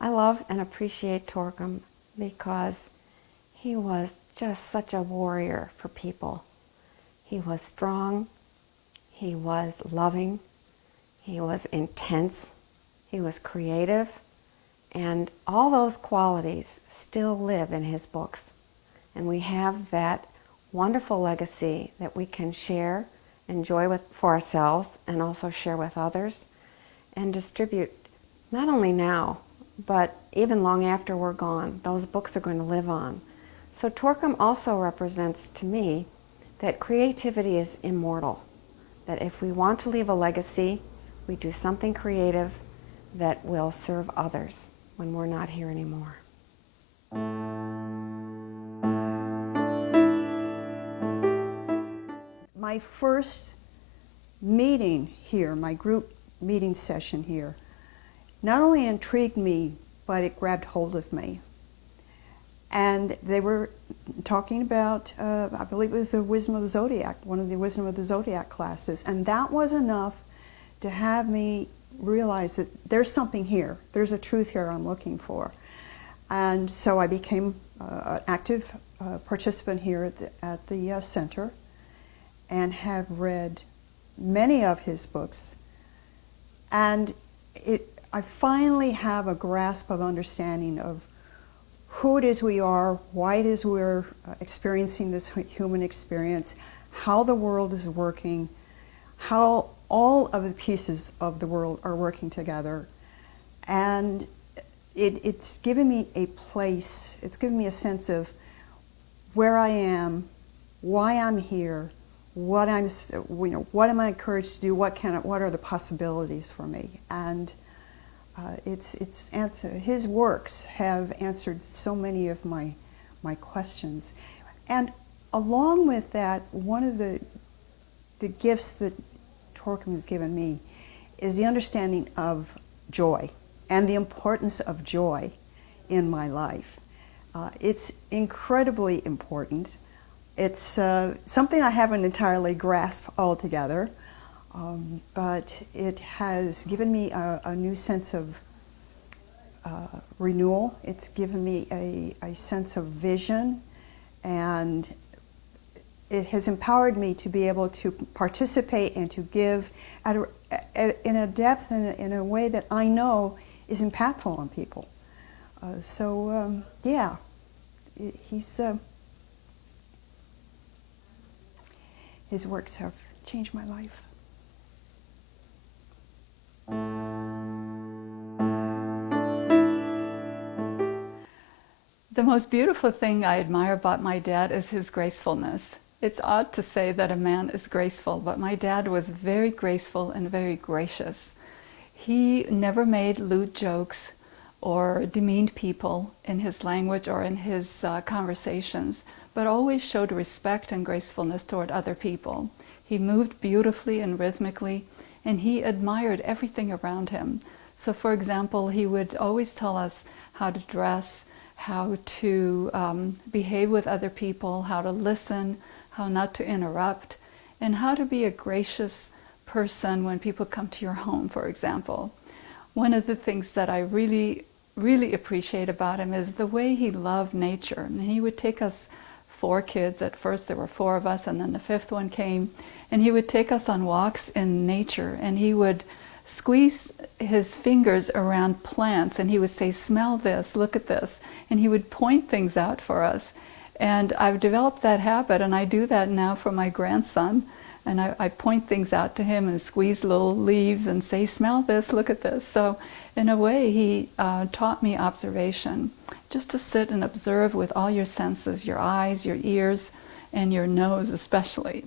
I love and appreciate Torkom because he was just such a warrior for people. He was strong, he was loving, he was intense, he was creative, and all those qualities still live in his books. And we have that wonderful legacy that we can share, enjoy for ourselves, and also share with others, and distribute not only now, but even long after we're gone. Those books are going to live on. So Torkom also represents to me that creativity is immortal, that if we want to leave a legacy, we do something creative that will serve others when we're not here anymore. My first meeting here, my group meeting session here, not only intrigued me, but it grabbed hold of me. And they were talking about, I believe it was the Wisdom of the Zodiac, one of the Wisdom of the Zodiac classes. And that was enough to have me realize that there's something here. There's a truth here I'm looking for. And so I became an active participant here at the center and have read many of his books. And I finally have a grasp of understanding of who it is we are, why it is we're experiencing this human experience, how the world is working, how all of the pieces of the world are working together. And it's given me a place, it's given me a sense of where I am, why I'm here, what am I encouraged to do, what are the possibilities for me. And his works have answered so many of my questions. And along with that, one of the gifts that Torkom has given me is the understanding of joy and the importance of joy in my life. It's incredibly important. It's something I haven't entirely grasped altogether. But it has given me a new sense of renewal. It's given me a sense of vision, and it has empowered me to be able to participate and to give in a depth and in a way that I know is impactful on people. Yeah, his works have changed my life. The most beautiful thing I admire about my dad is his gracefulness. It's odd to say that a man is graceful, but my dad was very graceful and very gracious. He never made lewd jokes or demeaned people in his language or in his conversations, but always showed respect and gracefulness toward other people. He moved beautifully and rhythmically, and he admired everything around him. So for example, he would always tell us how to dress, how to behave with other people, how to listen, how not to interrupt, and how to be a gracious person when people come to your home, for example. One of the things that I really, really appreciate about him is the way he loved nature. And he would take us 4 kids, at first there were 4 of us, and then the 5th one came, and he would take us on walks in nature, and he would squeeze his fingers around plants, and he would say, smell this, look at this, and he would point things out for us. And I've developed that habit, and I do that now for my grandson, and I point things out to him and squeeze little leaves and say, smell this, look at this. So in a way, he taught me observation, just to sit and observe with all your senses, your eyes, your ears, and your nose especially.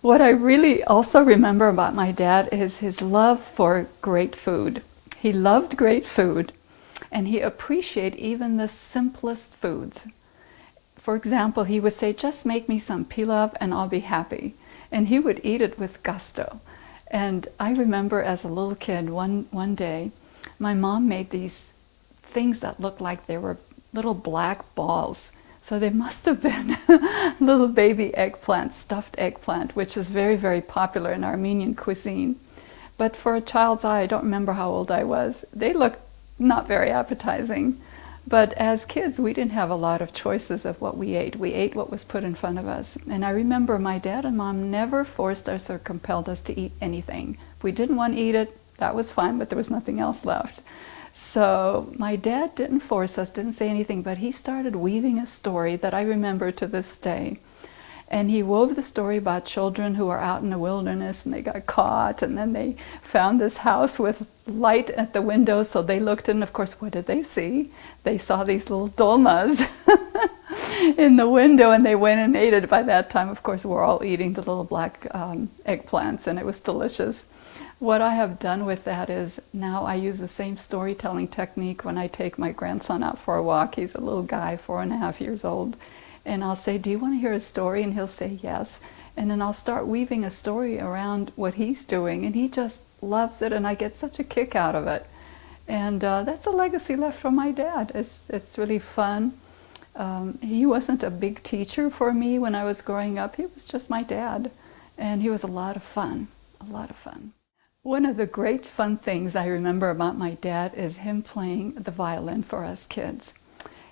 What I really also remember about my dad is his love for great food. He loved great food, and he appreciated even the simplest foods. For example, he would say, just make me some pilaf and I'll be happy. And he would eat it with gusto. And I remember as a little kid, one day, my mom made these things that looked like they were little black balls. So they must have been little baby eggplant, stuffed eggplant, which is very, very popular in Armenian cuisine. But for a child's eye, I don't remember how old I was, they looked not very appetizing. But as kids, we didn't have a lot of choices of what we ate. We ate what was put in front of us. And I remember my dad and mom never forced us or compelled us to eat anything. If we didn't want to eat it, that was fine, but there was nothing else left. So my dad didn't force us, didn't say anything, but he started weaving a story that I remember to this day. And he wove the story about children who were out in the wilderness and they got caught, and then they found this house with light at the window, so they looked in, and of course, what did they see? They saw these little dolmas in the window, and they went and ate it. By that time, of course, we're all eating the little black eggplants, and it was delicious. What I have done with that is now I use the same storytelling technique when I take my grandson out for a walk. He's a little guy, 4.5 years old. And I'll say, do you want to hear a story? And he'll say yes. And then I'll start weaving a story around what he's doing. And he just loves it, and I get such a kick out of it. And that's a legacy left from my dad. It's really fun. He wasn't a big teacher for me when I was growing up. He was just my dad. And he was a lot of fun, a lot of fun. One of the great fun things I remember about my dad is him playing the violin for us kids.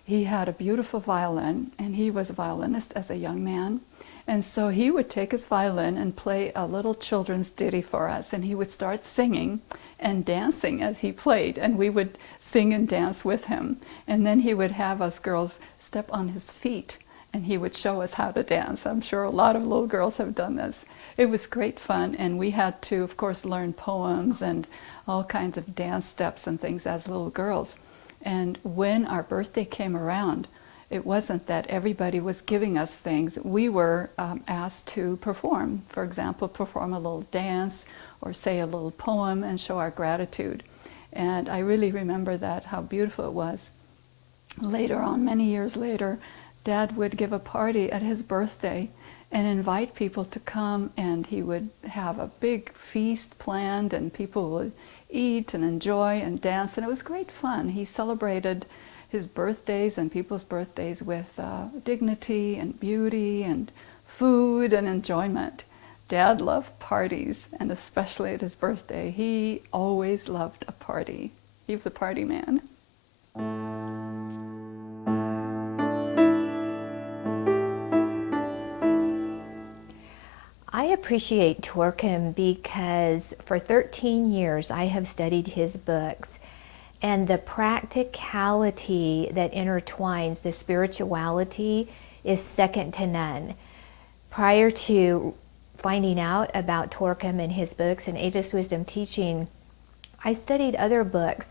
He had a beautiful violin, and he was a violinist as a young man. And so he would take his violin and play a little children's ditty for us, and he would start singing and dancing as he played, and we would sing and dance with him. And then he would have us girls step on his feet, and he would show us how to dance. I'm sure a lot of little girls have done this. It was great fun, and we had to, of course, learn poems and all kinds of dance steps and things as little girls. And when our birthday came around, it wasn't that everybody was giving us things. We were asked to perform. For example, perform a little dance or say a little poem and show our gratitude. And I really remember that, how beautiful it was. Later on, many years later, Dad would give a party at his birthday and invite people to come, and he would have a big feast planned, and people would eat and enjoy and dance, and it was great fun. He celebrated his birthdays and people's birthdays with dignity and beauty and food and enjoyment. Dad loved parties, and especially at his birthday. He always loved a party. He was a party man. I appreciate Torkom because for 13 years I have studied his books, and the practicality that intertwines the spirituality is second to none. Prior to finding out about Torkom and his books and Ageless Wisdom Teaching, I studied other books,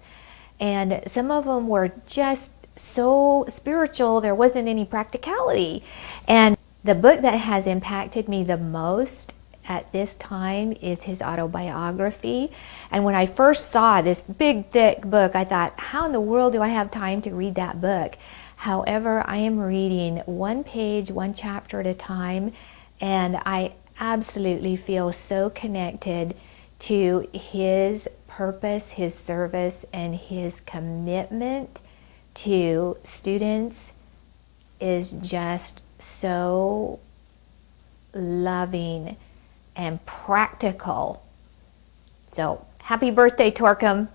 and some of them were just so spiritual there wasn't any practicality. And the book that has impacted me the most at this time is his autobiography. And when I first saw this big, thick book, I thought, how in the world do I have time to read that book? However, I am reading one page, one chapter at a time, and I absolutely feel so connected to his purpose, his service, and his commitment to students is just so loving and practical. So happy birthday, Torkom.